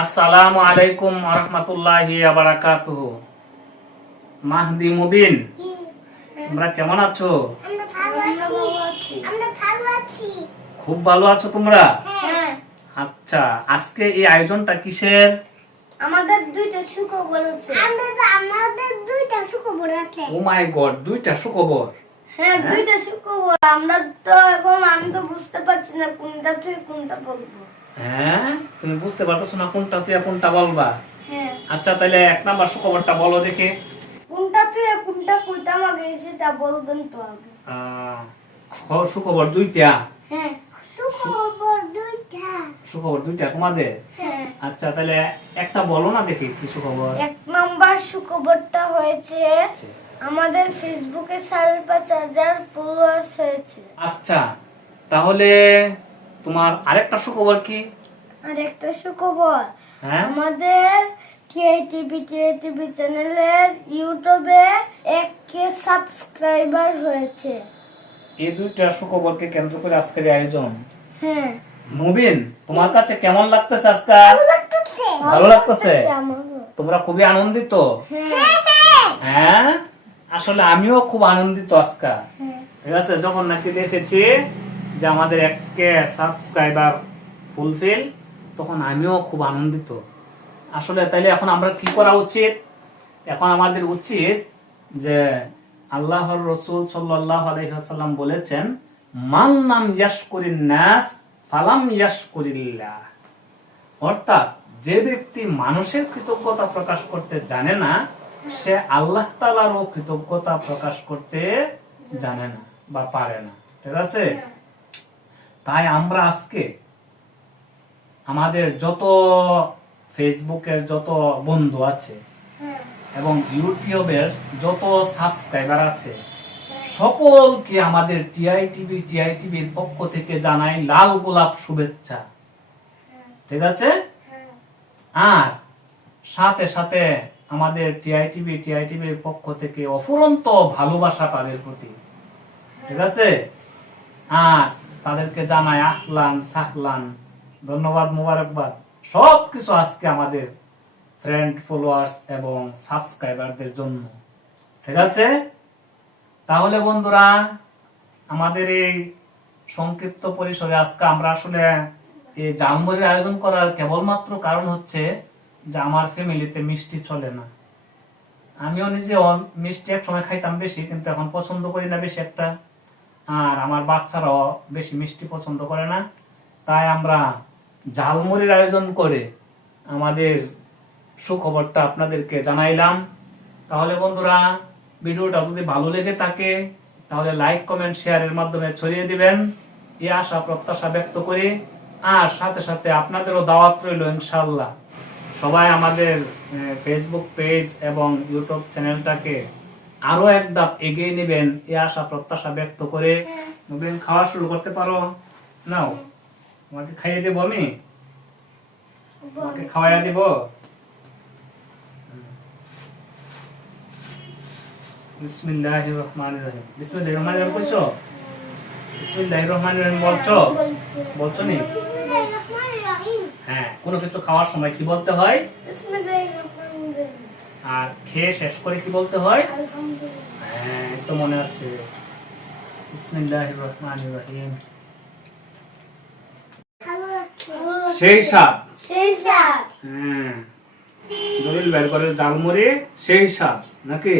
আসসালামু আলাইকুম ওয়া রাহমাতুল্লাহি ওয়া বারাকাতুহু। মাহদি মুবিন, তোমরা কেমন আছো? আমরা ভালো আছি। খুব ভালো আছো তোমরা? হ্যাঁ। আচ্ছা, আজকে এই আয়োজনটা কিসের? আমাদের দুইটা সুখবর আছে। আমাদের দুইটা সুখবর আছে। ও মাই গড, দুইটা সুখবর। হ্যাঁ, দুইটা সুখবর। আমরা তো এখন আমি তো বুঝতে পারছি না কোনটা তুই কোনটা বলবো। হ্যাঁ, তুমি বুঝতে পারছো না কোনটা তুই কোনটা বলবা? হ্যাঁ। আচ্ছা, তাহলে এক নাম্বার সুখবরটা বলো দেখি। কোনটা তুই কোনটা কইতাম আগে সেটা বলবেন তো আগে। সুখবর দুইটা। হ্যাঁ, সুখবর দুইটা। সুখবর দুইটা তোমাদের? হ্যাঁ। আচ্ছা, তাহলে একটা বলো না দেখি কি সুখবর। এক নাম্বার সুখবরটা হয়েছে আমাদের ফেসবুকে ৫,৫০০ ফলোয়ার্স হয়েছে। আচ্ছা, তাহলে তোমার আরেকটা সুখবর কি? আর একটা সুখবর, হ্যাঁ, আমাদের টিআইটিভি চ্যানেলের ইউটিউবে 1K সাবস্ক্রাইবার হয়েছে। এই দুইটা সুখবরকে কেন্দ্র করে আজকের এই আয়োজন। হ্যাঁ, মুবিন, তোমার কাছে কেমন লাগতেছে আজকে? ভালো লাগতেছে? আমারও। তোমরা খুবই আনন্দিত? হ্যাঁ, হ্যাঁ, আসলে আমিও খুব আনন্দিত আজকে। হ্যাঁ। ঠিক আছে, যখন নাকি দেখেছি যে আমাদের 1K সাবস্ক্রাইবার ফুলফিল, তখন আমিও খুব আনন্দিত। আসলে তাইলে এখন আমরা কি করা উচিত? এখন আমাদের উচিত যে আল্লাহর রাসূল সাল্লাল্লাহু আলাইহি ওয়াসাল্লাম বলেছেন, মান লাম ইয়াশকুরিন নাস ফালাম ইয়াশকুরিল্লাহ। অর্থাৎ যে ব্যক্তি মানুষের কৃতজ্ঞতা প্রকাশ করতে জানে না, সে আল্লাহ তাআলারও কৃতজ্ঞতা প্রকাশ করতে জানে না বা পারে না। ঠিক আছে? তাই আমরা আজকে আমাদের যত ফেসবুকের যত বন্ধু আছে এবং ইউটিউবের যত সাবস্ক্রাইবার আছে, সকলকে আমাদের টিআইটিভির পক্ষ থেকে জানাই লাল গোলাপ শুভেচ্ছা। ঠিক আছে? আর সাথে সাথে আমাদের টিআইটিভির পক্ষ থেকে অফুরন্ত ভালোবাসা তাদের প্রতি। ঠিক আছে? আর তাদেরকে জানাই আহলান সাহলান, ধন্যবাদ, মোবারকবাদ, সবকিছু আজকে আমাদের ফ্রেন্ড, ফলোয়ার্স এবং সাবস্ক্রাইবারদের জন্য। ঠিক আছে? তাহলে বন্ধুরা, আমাদের এই সংক্ষিপ্ত পরিসরে আজকে আমরা আসলে এই জামুরির আয়োজন করার কেবলমাত্র কারণ হচ্ছে যে আমার ফ্যামিলিতে মিষ্টি চলে না। আমিও নিজে মিষ্টি এক সময় খাইতাম বেশি, কিন্তু এখন পছন্দ করি না বেশি একটা। আর আমার বাচ্চারাও বেশি মিষ্টি পছন্দ করে না। তাই আমরা ঝালমুড়ির আয়োজন করে আমাদের সুখবরটা আপনাদেরকে জানাইলাম। তাহলে বন্ধুরা, ভিডিওটা যদি ভালো লেগে থাকে তাহলে লাইক, কমেন্ট, শেয়ারের মাধ্যমে ছড়িয়ে দিবেন, এই আশা প্রত্যাশা ব্যক্ত করি। আর সাথে সাথে আপনাদেরও দাওয়াত রইল ইনশাআল্লাহ। সবাই আমাদের ফেসবুক পেজ এবং ইউটিউব চ্যানেলটাকে আরো এক ধাপ এগিয়ে নেবেন, এই আশা প্রত্যাশা ব্যক্ত করে মুবিন, খাওয়া শুরু করতে পারো। নাও, তোমাকে খাইয়ে দেবো, আমি তোমাকে খাওয়াইয়া দেব। বিসমিল্লাহির রহমানির রহিম। বিসমিল্লাহির রহমানির রহিম কইছো? বিসমিল্লাহির রহমানির রহিম বলছো নি? হ্যাঁ, কোনো কিছু খাওয়ার সময় কি বলতে হয়? আর খেয়ে শেষ করে কি বলতে হয়? হ্যাঁ, তো মনে আছে। বিসমিল্লাহির রহমানির রহিম। সেই স্বাদ। হ্যাঁ, দলিল বের করে ঝালমুড়ি সেই স্বাদ নাকি?